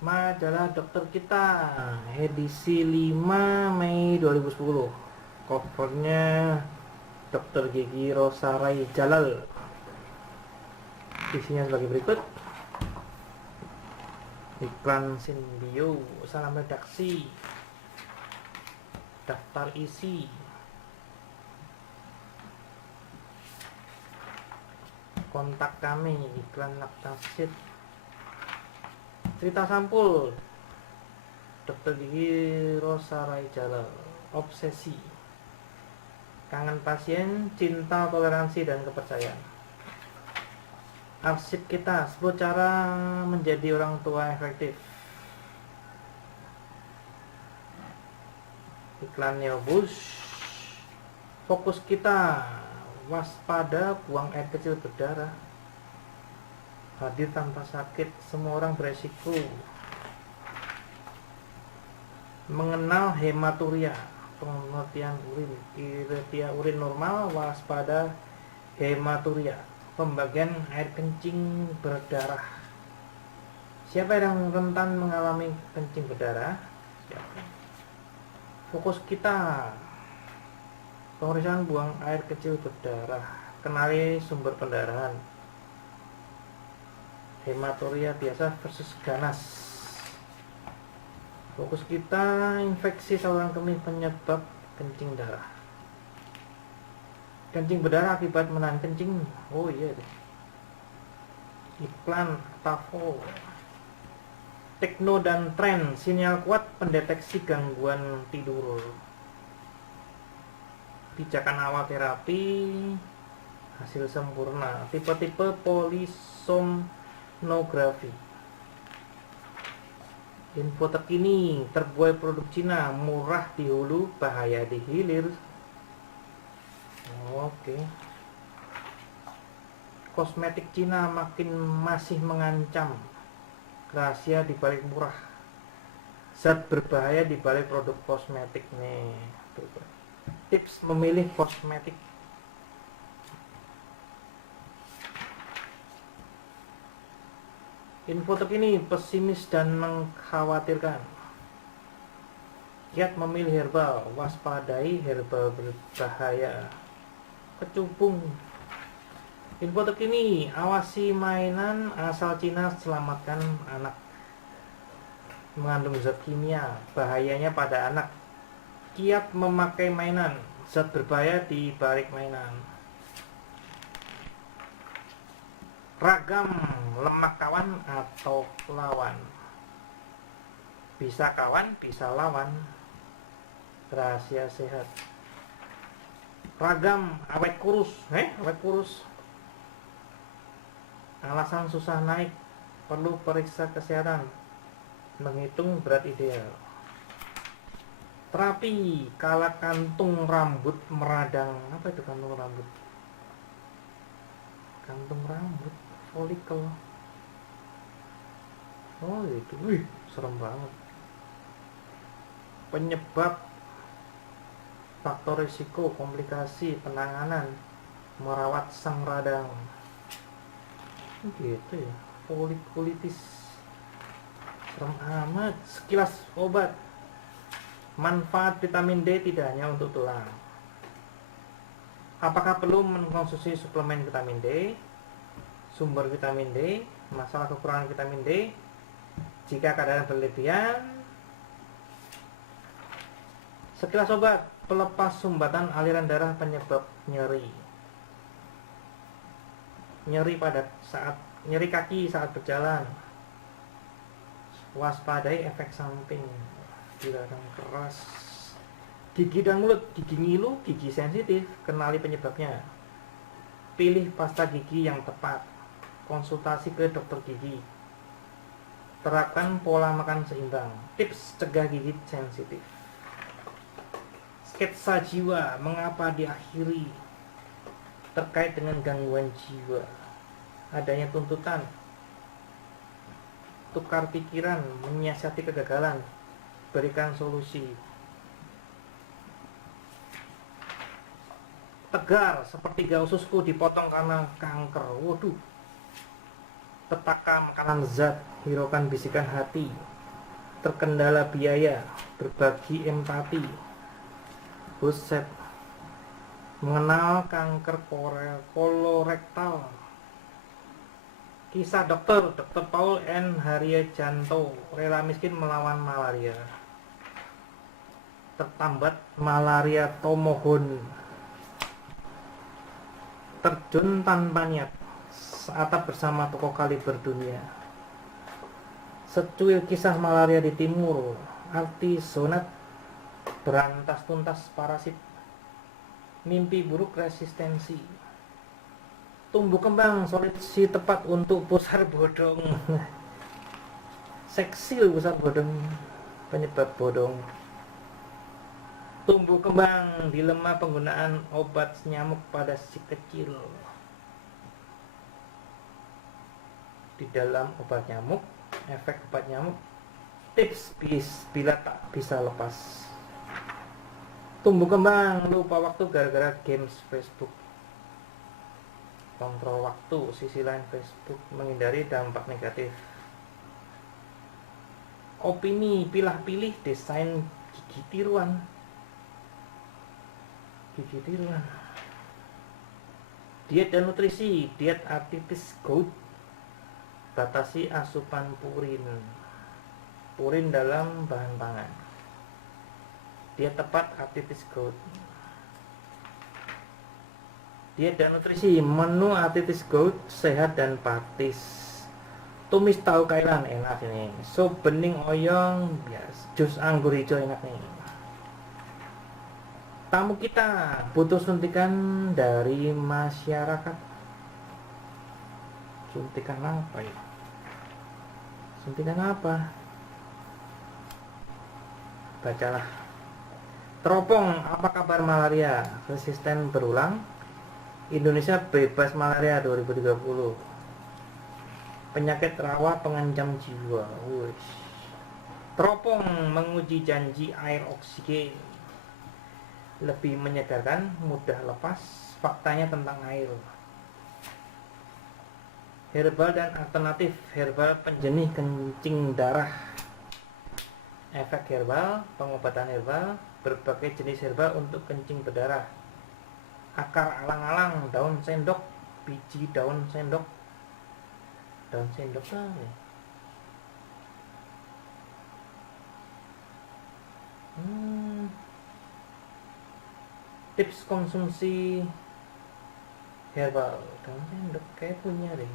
Majalah dokter kita edisi 5 Mei 2010. Covernya Dokter Gigi Rosarai Jalal. Isinya sebagai berikut: iklan Sinbio, salam redaksi, daftar isi, kontak kami, iklan Laktasit, cerita sampul Dokter Gigi Rosarai Jalal, obsesi, kangen pasien, cinta, toleransi, dan kepercayaan. Arsip kita, 10 cara menjadi orang tua efektif. Iklan Neobus, fokus kita, waspada, buang air kecil berdarah, hadir tanpa sakit, semua orang beresiko. Mengenal hematuria, pengertian urin, kriteria urin normal, waspada hematuria, pembagian air kencing berdarah. Siapa yang rentan mengalami kencing berdarah? Fokus kita, pemeriksaan buang air kecil berdarah, kenali sumber pendarahan, hematuria biasa versus ganas. Fokus kita, infeksi saluran kemih penyebab kencing darah, kencing berdarah akibat menahan kencing. Oh iya deh. Iklan Tafo, Tekno dan Tren, sinyal kuat pendeteksi gangguan tidur, pijakan awal terapi, hasil sempurna, tipe-tipe polisomnografi. Info terkini, terbuai produk Cina, murah di hulu, bahaya di hilir. Oke. Kosmetik Cina masih mengancam, rahasia di balik murah, zat berbahaya di balik produk kosmetik nih. Tips memilih kosmetik. Info terkini, pesimis dan mengkhawatirkan. Kiat memilih herbal, waspadai herbal berbahaya. Kecubung. Info terkini, awasi mainan asal Cina, selamatkan anak. Mengandung zat kimia, bahayanya pada anak. Kiat memakai mainan, zat berbahaya di balik mainan. Ragam, lemak kawan atau lawan. Bisa kawan, bisa lawan. Rahasia sehat. Ragam, awet kurus. Awet kurus. Alasan susah naik, perlu periksa kesehatan, menghitung berat ideal. Terapi, kala kantung rambut meradang. Apa itu kantung rambut? Kantung rambut, folikel. Oh itu, wih, serem banget. Penyebab, faktor risiko, komplikasi, penanganan, merawat sang radang. Gitu ya, folikulitis. Serem amat. Sekilas obat. Manfaat vitamin D tidak hanya untuk tulang. Apakah perlu mengkonsumsi suplemen vitamin D? Sumber vitamin D, masalah kekurangan vitamin D. Jika keadaan berlebihan, sekilas obat, pelepas sumbatan aliran darah, penyebab nyeri. Nyeri kaki saat berjalan. Waspadai efek samping, dilarang keras. Gigi dan mulut, gigi ngilu, gigi sensitif, kenali penyebabnya. Pilih pasta gigi yang tepat. Konsultasi ke dokter gigi. Terapkan pola makan seimbang. Tips cegah gigi sensitif. Sketsa jiwa, mengapa diakhiri, terkait dengan gangguan jiwa. Adanya tuntutan, tukar pikiran, menyiasati kegagalan, berikan solusi. Tegar, sepertiga ususku dipotong karena kanker. Waduh. petaka makanan lezat, hiraukan bisikan hati, terkendala biaya, berbagi empati, buset, mengenal kanker kolorektal, kisah Dr. Paul N. Haryanto, rela miskin melawan malaria, tertambat malaria Tomohon, terjun tanpa niat, atap bersama tokoh kaliber dunia, secuil kisah malaria di timur, arti sonat, berantas tuntas parasit, mimpi buruk resistensi, tumbuh kembang solusi tepat untuk pusar bodong. Seksi pusar bodong, penyebab bodong. Tumbuh kembang dilema penggunaan obat nyamuk pada si kecil. Di dalam obat nyamuk, efek obat nyamuk, tips bila tak bisa lepas. Tumbuh kembang lupa waktu gara-gara games Facebook. Kontrol waktu, sisi lain Facebook, menghindari dampak negatif. Opini pilah-pilih desain gigi tiruan. Diet dan nutrisi, diet artritis gout, batasi asupan purin dalam bahan pangan. Diet tepat artritis gout. Diet dan nutrisi, menu artritis gout sehat dan praktis. Tumis tahu kailan enak ini, sup bening oyong, jus anggur hijau enak nih. Tamu kita butuh suntikan dari masyarakat. Suntikan apa ya? Suntikan apa? Bacalah. Teropong, apa kabar malaria? Resisten berulang. Indonesia bebas malaria 2030. Penyakit rawa pengancam jiwa. Teropong menguji janji air oksigen. Lebih menyegarkan, mudah lepas, faktanya tentang air. Herbal dan alternatif. Herbal penjenih kencing darah. Efek herbal, pengobatan herbal, berbagai jenis herbal untuk kencing berdarah. Akar alang-alang, daun sendok, biji daun sendok. Daun sendok apa? Tips konsumsi herbal, daun sendok kayak punya deh.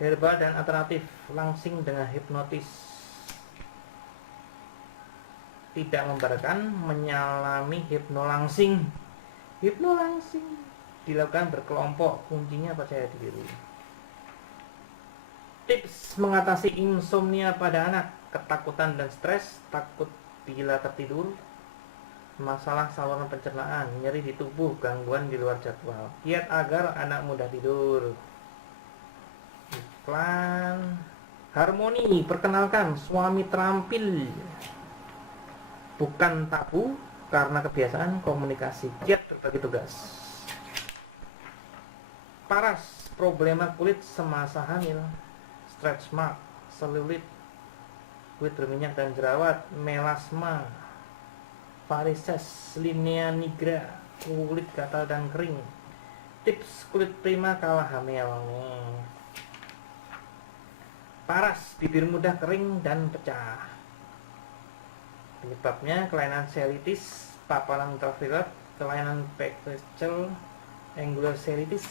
Herbal dan alternatif, langsing dengan hipnotis. Tidak membatalkan, menyalami hipnolangsing. Hipnolangsing dilakukan berkelompok, kuncinya percaya diri. Tips mengatasi insomnia pada anak, ketakutan dan stres, takut bila tertidur, masalah saluran pencernaan, nyeri di tubuh, gangguan di luar jadwal. Kiat agar anak mudah tidur. Iklan Harmoni, perkenalkan suami terampil. Bukan tabu karena kebiasaan komunikasi. Giat berbagi tugas. Paras, problema kulit semasa hamil. Stretch mark, selulit, kulit berminyak dan jerawat, melasma, varises, linea nigra, kulit gatal dan kering. Tips kulit prima kala hamil. Paras, bibir mudah kering dan pecah. Penyebabnya kelainan selitis, paparan ultraviolet, kelainan pecel, angular selitis,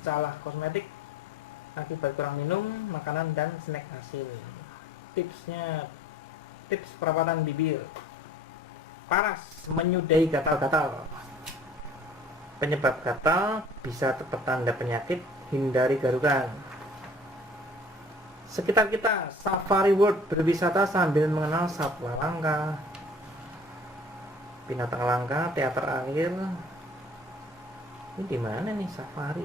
salah kosmetik, akibat kurang minum makanan dan snack asin. Tipsnya, tips perawatan bibir. Paras, menyudahi gatal-gatal. Penyebab gatal bisa petanda penyakit, hindari garukan. Sekitar kita, Safari World, berwisata sambil mengenal satwa langka, binatang langka, teater air. Ini di mana nih safari?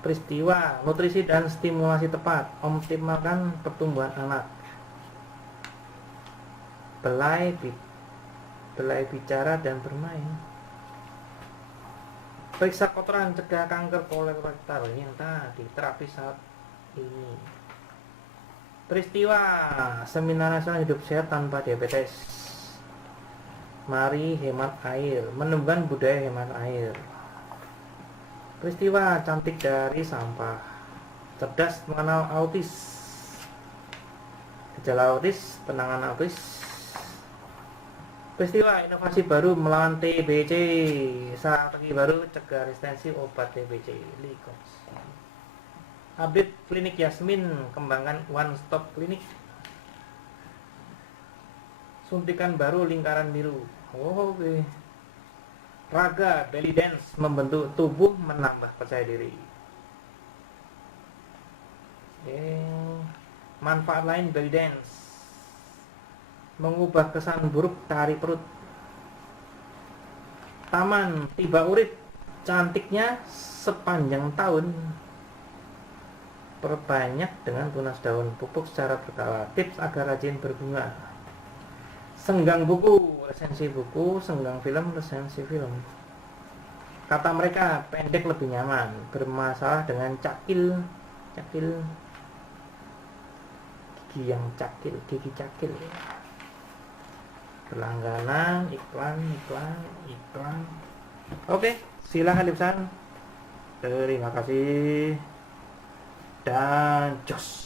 Peristiwa, nutrisi dan stimulasi tepat, optimalkan pertumbuhan anak. Belai bicara dan bermain. Periksa kotoran, cegah kanker kolorektal. Ini yang tadi, terapi saat ini. Peristiwa Seminar Nasional Hidup Sehat Tanpa Diabetes. Mari hemat air, menemukan budaya hemat air. Peristiwa Cantik dari Sampah. Cerdas mengenal autis. Gejala autis, penanganan autis. Peristiwa inovasi baru melawan TBC, strategi baru cegah resistensi obat TBC. Update klinik Yasmin, kembangkan one stop klinik. Suntikan baru lingkaran biru. Oke. Raga belly dance membentuk tubuh, menambah percaya diri. Manfaat lain belly dance, mengubah kesan buruk tari perut. Taman tiba urip, cantiknya sepanjang tahun. Perbanyak dengan tunas daun, pupuk secara berkala. Tips agar rajin berbunga. Senggang buku, resensi buku. Senggang film, resensi film. Kata mereka, pendek lebih nyaman. Bermasalah dengan cakil gigi yang cakil, gigi cakil. Berlangganan, iklan. Oke, silahkan dipesan. Terima kasih dan jos.